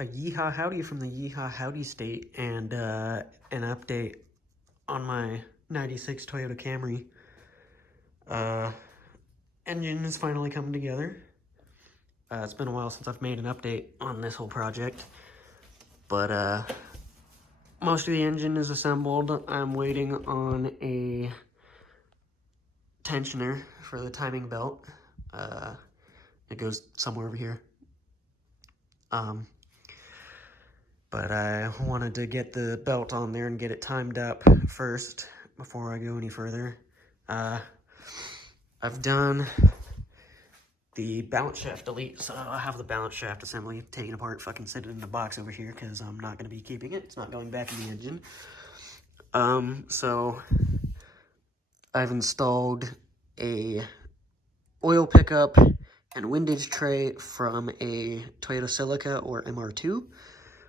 A yeehaw howdy from the yeehaw howdy state, and an update on my 96 Toyota Camry. Engine is finally coming together. It's been a while since I've made an update on this whole project, but most of the engine is assembled. I'm waiting on a tensioner for the timing belt. It goes somewhere over here. But I wanted to get the belt on there and get it timed up first before I go any further. I've done the balance shaft delete, so I have the balance shaft assembly taken apart, fucking sitting in a box over here because I'm not going to be keeping it. It's not going back in the engine. So I've installed a oil pickup and windage tray from a Toyota Celica or MR2,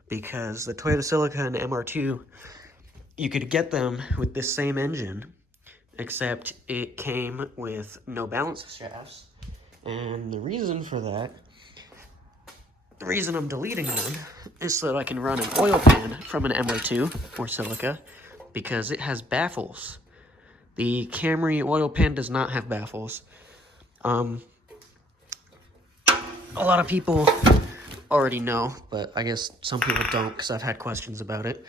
because the Toyota Celica and MR2, you could get them with this same engine, except it came with no balance shafts. And the reason for that, the reason I'm deleting them, is so that I can run an oil pan from an MR2 or Celica, because it has baffles. The Camry oil pan does not have baffles. A lot of people already know, but I guess some people don't, because I've had questions about it.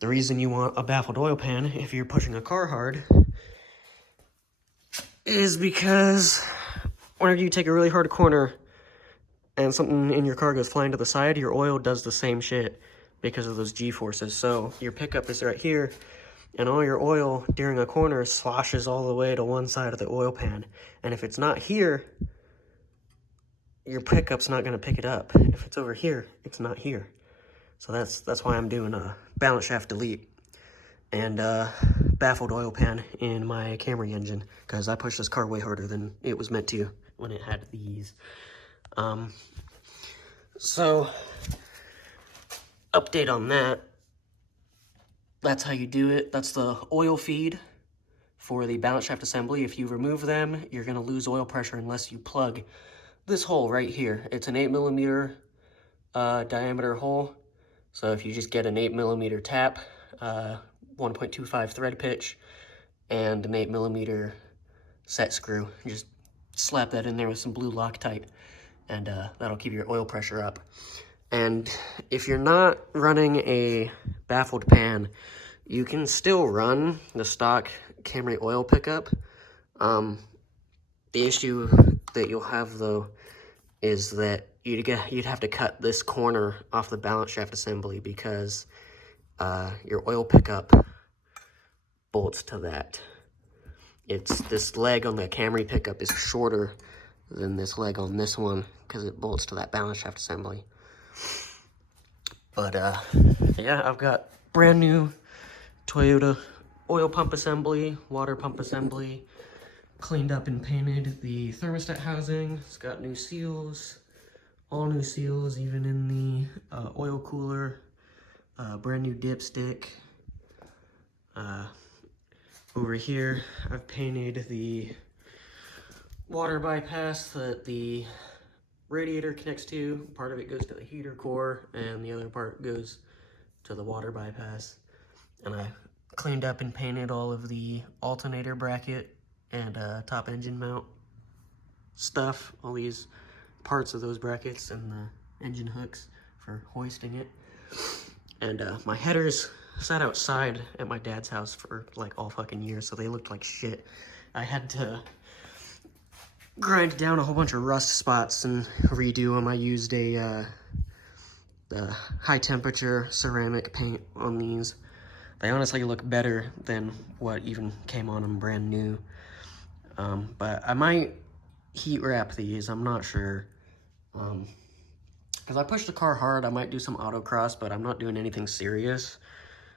The reason you want a baffled oil pan if you're pushing a car hard is because whenever you take a really hard corner and something in your car goes flying to the side, your oil does the same shit because of those G-forces. So your pickup is right here, and all your oil during a corner sloshes all the way to one side of the oil pan. And if it's not here, your pickup's not going to pick it up. If it's over here, it's not here. So that's why I'm doing a balance shaft delete and baffled oil pan in my Camry engine, because I pushed this car way harder than it was meant to when it had these. So update on that. That's how you do it. That's the oil feed for the balance shaft assembly. If you remove them, you're going to lose oil pressure unless you plug this hole right here. It's an 8mm diameter hole. So if you just get an 8mm tap, 1.25 thread pitch, and an 8mm set screw, you just slap that in there with some blue Loctite, and that'll keep your oil pressure up. And if you're not running a baffled pan, you can still run the stock Camry oil pickup. The issue that you'll have, though, is that you'd have to cut this corner off the balance shaft assembly, because your oil pickup bolts to that. It's this leg on the Camry pickup is shorter than this leg on this one, because it bolts to that balance shaft assembly. But yeah, I've got brand new Toyota oil pump assembly, water pump assembly, cleaned up and painted the thermostat housing. It's got new seals, all new seals, even in the oil cooler. Brand new dipstick. Over here, I've painted the water bypass that the radiator connects to. Part of it goes to the heater core, and the other part goes to the water bypass. And I cleaned up and painted all of the alternator bracket and top engine mount stuff, all these parts of those brackets and the engine hooks for hoisting it. And my headers sat outside at my dad's house for like all fucking years, so they looked like shit. I had to grind down a whole bunch of rust spots and redo them. I used a the high temperature ceramic paint on these. They honestly look better than what even came on them brand new. But I might heat wrap these, I'm not sure. Because I pushed the car hard, I might do some autocross, but I'm not doing anything serious.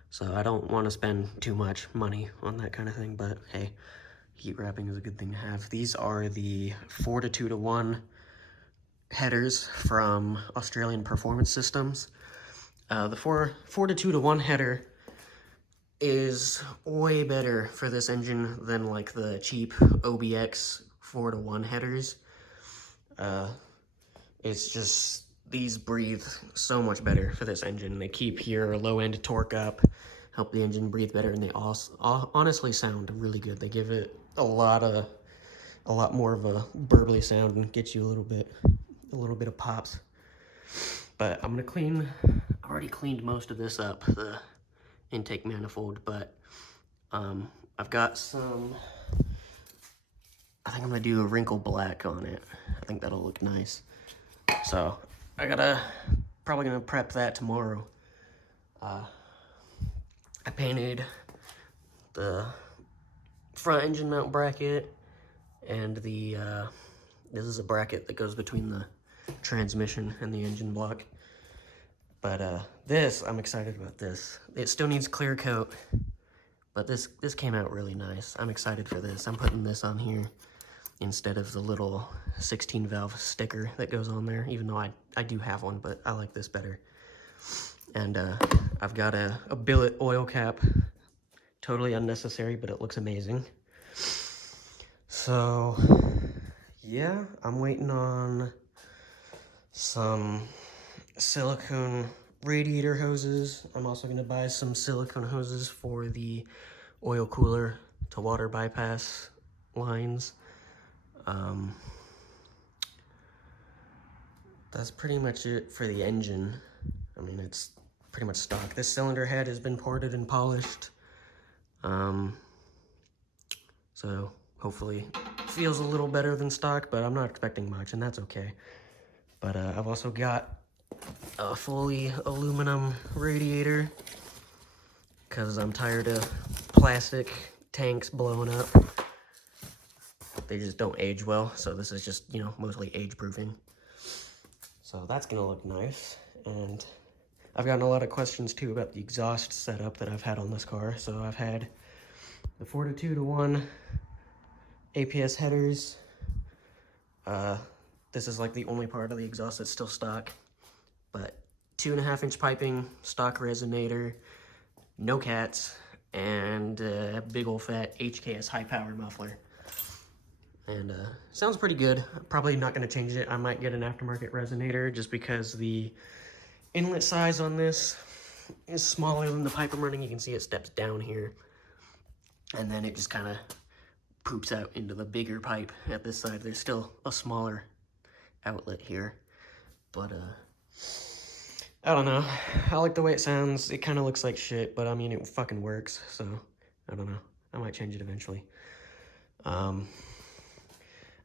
So I don't want to spend too much money on that kind of thing, but hey, heat wrapping is a good thing to have. These are the 4-2-1 headers from Australian Performance Systems. The 4-2-1 header is way better for this engine than like the cheap OBX 4-to-1 headers. It's just these breathe so much better for this engine. They keep your low end torque up, help the engine breathe better, and they also honestly sound really good. They give it a lot more of a burbly sound and get you a little bit of pops. But I'm gonna clean. I already cleaned most of this up, the intake manifold, but I've got some. I think I'm gonna do a wrinkle black on it. I think that'll look nice. So probably gonna prep that tomorrow. I painted the front engine mount bracket, and this is a bracket that goes between the transmission and the engine block. But I'm excited about this. It still needs clear coat, but this came out really nice. I'm excited for this. I'm putting this on here instead of the little 16 valve sticker that goes on there, even though I do have one, but I like this better. And I've got a billet oil cap, totally unnecessary, but it looks amazing. So yeah, I'm waiting on some silicone radiator hoses. I'm also gonna buy some silicone hoses for the oil cooler to water bypass lines. That's pretty much it for the engine. I mean, it's pretty much stock. This cylinder head has been ported and polished. So hopefully feels a little better than stock, but I'm not expecting much, and that's okay. But I've also got a fully aluminum radiator because I'm tired of plastic tanks blowing up. They just don't age well, so this is just, mostly age-proofing. So that's gonna look nice. And I've gotten a lot of questions too about the exhaust setup that I've had on this car. So I've had the 4-2-1 APS headers. This is like the only part of the exhaust that's still stock, but 2.5-inch piping, stock resonator, no cats, and a big old fat HKS high power muffler. And sounds pretty good. Probably not going to change it. I might get an aftermarket resonator just because the inlet size on this is smaller than the pipe I'm running. You can see it steps down here, and then it just kind of poops out into the bigger pipe at this side. There's still a smaller outlet here, but I don't know. I like the way it sounds. It kind of looks like shit, but I mean, it fucking works, so I don't know. I might change it eventually.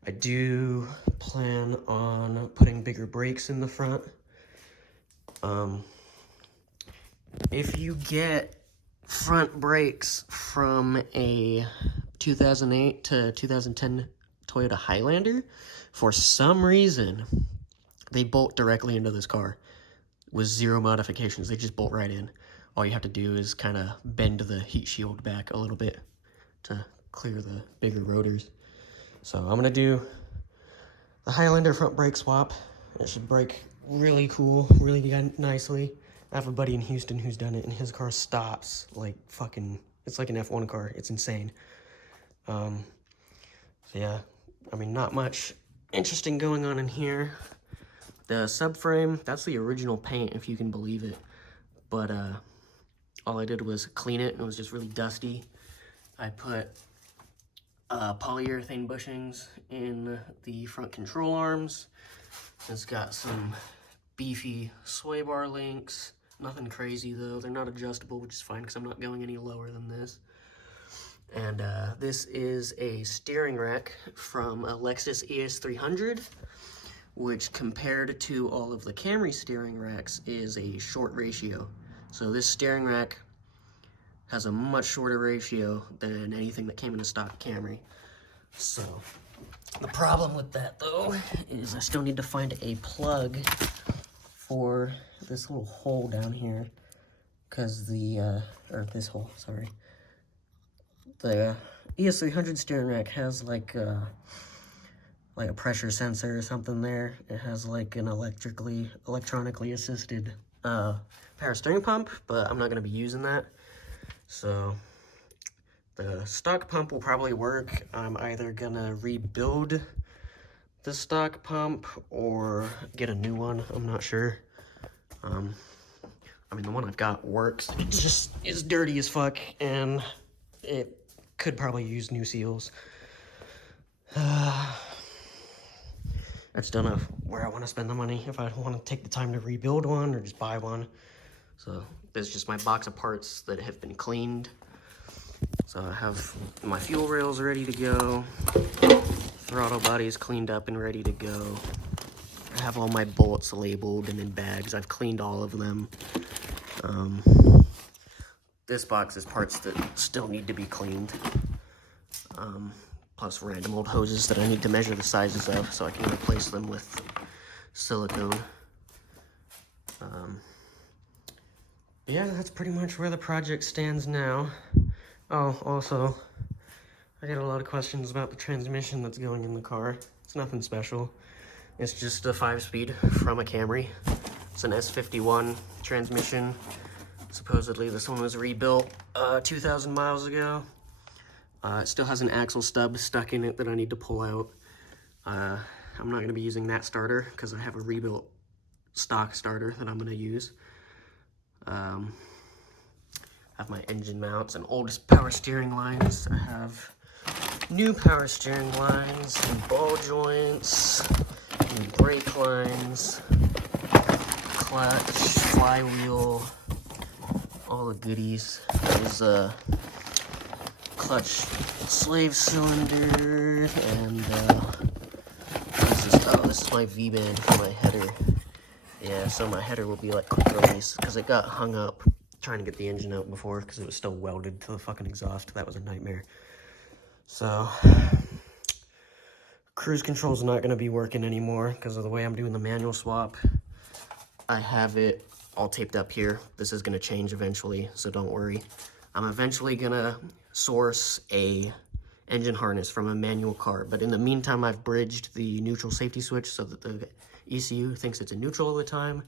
I do plan on putting bigger brakes in the front. If you get front brakes from a 2008 to 2010 Toyota Highlander, for some reason, they bolt directly into this car with zero modifications. They just bolt right in. All you have to do is kind of bend the heat shield back a little bit to clear the bigger rotors. So I'm gonna do the Highlander front brake swap. It should brake really cool, really nicely. I have a buddy in Houston who's done it, and his car stops like fucking, it's like an F1 car. It's insane. So yeah, I mean, not much interesting going on in here. The subframe, that's the original paint, if you can believe it. But all I did was clean it, and it was just really dusty. I put polyurethane bushings in the front control arms. It's got some beefy sway bar links. Nothing crazy though. They're not adjustable, which is fine because I'm not going any lower than this. And this is a steering rack from a Lexus ES300, which compared to all of the Camry steering racks is a short ratio. So this steering rack has a much shorter ratio than anything that came in a stock Camry. So the problem with that though is I still need to find a plug for this little hole down here, because the or this hole, sorry. The ES300 steering rack has like a pressure sensor or something there. It has like an electronically assisted power steering pump, but I'm not gonna be using that. So the stock pump will probably work. I'm either gonna rebuild the stock pump or get a new one. I'm not sure. I mean, the one I've got works. It just is dirty as fuck, and it could probably use new seals. I just don't know where I want to spend the money, if I want to take the time to rebuild one or just buy one. So there's just my box of parts that have been cleaned. So I have my fuel rails ready to go, throttle bodies cleaned up and ready to go. I have all my bolts labeled and in bags. I've cleaned all of them. This box is parts that still need to be cleaned. Plus random old hoses that I need to measure the sizes of so I can replace them with silicone. Yeah, that's pretty much where the project stands now. Oh, also, I get a lot of questions about the transmission that's going in the car. It's nothing special. It's just a 5-speed from a Camry. It's an S51 transmission. Supposedly this one was rebuilt 2,000 miles ago. It still has an axle stub stuck in it that I need to pull out. I'm not going to be using that starter because I have a rebuilt stock starter that I'm going to use. I have my engine mounts and old power steering lines. I have new power steering lines and ball joints and brake lines, clutch, flywheel, all the goodies. There's a clutch slave cylinder, and this is my V-band for my header. Yeah, so my header will be like quick release because it got hung up trying to get the engine out before because it was still welded to the fucking exhaust. That was a nightmare. So cruise control is not going to be working anymore because of the way I'm doing the manual swap. I have it all taped up here. This is going to change eventually, so don't worry. I'm eventually going to source a engine harness from a manual car, but in the meantime I've bridged the neutral safety switch so that the ECU thinks it's a neutral all the time.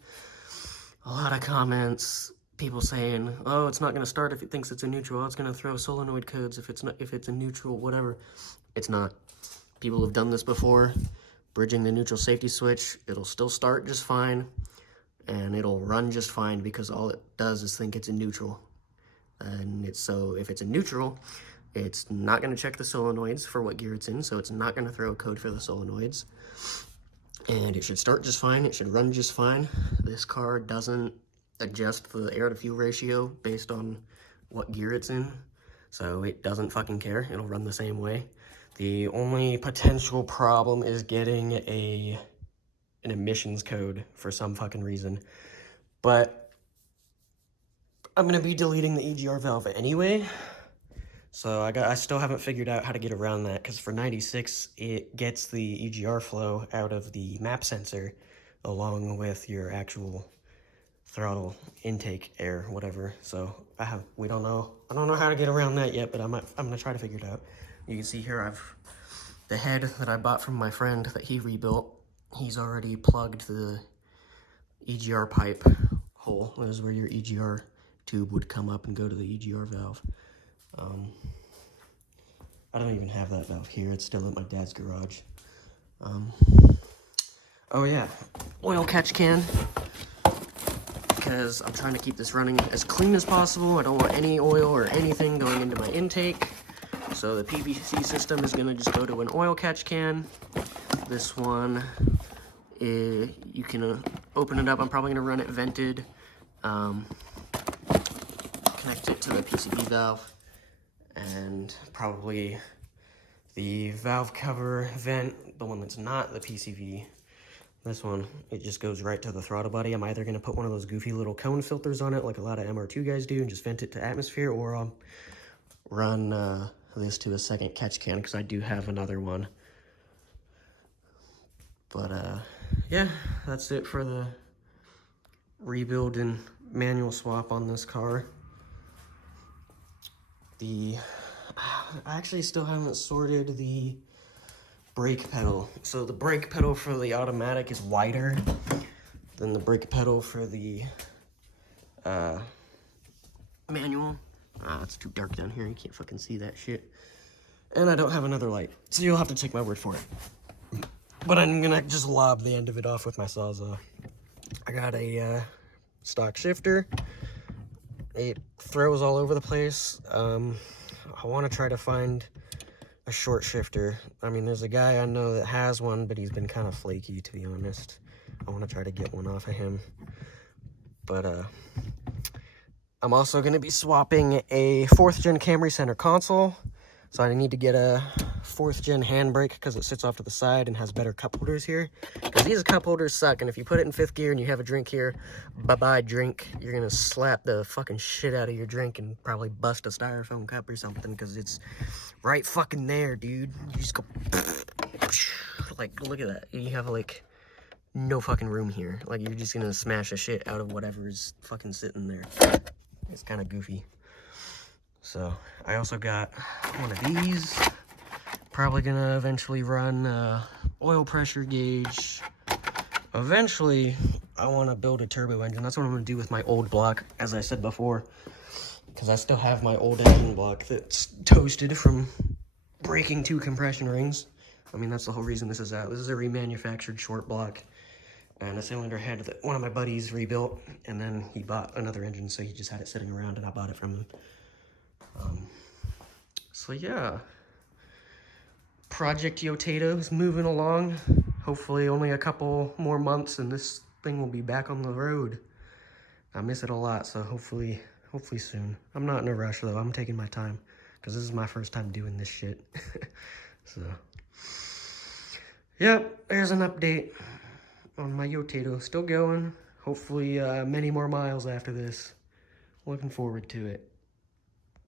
A lot of comments, people saying, oh, it's not going to start if it thinks it's a neutral, it's going to throw solenoid codes if it's a neutral, whatever. It's not. People have done this before. Bridging the neutral safety switch, it'll still start just fine, and it'll run just fine because all it does is think it's a neutral. And so if it's a neutral, it's not going to check the solenoids for what gear it's in, so it's not going to throw a code for the solenoids. And it should start just fine, it should run just fine. This car doesn't adjust the air-to-fuel ratio based on what gear it's in, so it doesn't fucking care, it'll run the same way. The only potential problem is getting an emissions code for some fucking reason. But I'm going to be deleting the EGR valve anyway, so I still haven't figured out how to get around that, because for 96, it gets the EGR flow out of the map sensor along with your actual throttle intake air, whatever. So I don't know how to get around that yet, but I'm going to try to figure it out. You can see here I've the head that I bought from my friend that he rebuilt. He's already plugged the EGR pipe hole. This is where your EGR tube would come up and go to the EGR valve. I don't even have that valve here. It's still at my dad's garage. Oh yeah, oil catch can. Because I'm trying to keep this running as clean as possible. I don't want any oil or anything going into my intake. So the PVC system is going to just go to an oil catch can. This one, you can open it up. I'm probably going to run it vented. Connect it to the PCV valve. And probably the valve cover vent, the one that's not the PCV. This one, it just goes right to the throttle body. I'm either going to put one of those goofy little cone filters on it like a lot of MR2 guys do and just vent it to atmosphere, or I'll run this to a second catch can because I do have another one. But yeah, that's it for the rebuild and manual swap on this car. I actually still haven't sorted the brake pedal. So the brake pedal for the automatic is wider than the brake pedal for the manual. It's too dark down here, you can't fucking see that shit. And I don't have another light, so you'll have to take my word for it. But I'm gonna just lob the end of it off with my Sawzall. I got a stock shifter. It throws all over the place. I want to try to find a short shifter. I mean, there's a guy I know that has one, but he's been kind of flaky, to be honest. I want to try to get one off of him. But I'm also going to be swapping a 4th gen Camry center console. So I need to get a 4th gen handbrake because it sits off to the side and has better cup holders here. Because these cup holders suck, and if you put it in 5th gear and you have a drink here, bye-bye drink. You're going to slap the fucking shit out of your drink and probably bust a styrofoam cup or something because it's right fucking there, dude. You just go... Like, look at that. You have, like, no fucking room here. Like, you're just going to smash the shit out of whatever's fucking sitting there. It's kind of goofy. So, I also got one of these. Probably gonna eventually run oil pressure gauge. Eventually, I want to build a turbo engine. That's what I'm gonna do with my old block, as I said before. Because I still have my old engine block that's toasted from breaking 2 compression rings. I mean, that's the whole reason this is out. This is a remanufactured short block. And a cylinder head that one of my buddies rebuilt. And then he bought another engine, so he just had it sitting around, and I bought it from him. So yeah, Project Yotato is moving along. Hopefully only a couple more months and this thing will be back on the road. I miss it a lot, so hopefully soon. I'm not in a rush though, I'm taking my time because this is my first time doing this shit. So, yep, there's an update on my Yotato. Still going, hopefully many more miles after this. Looking forward to it.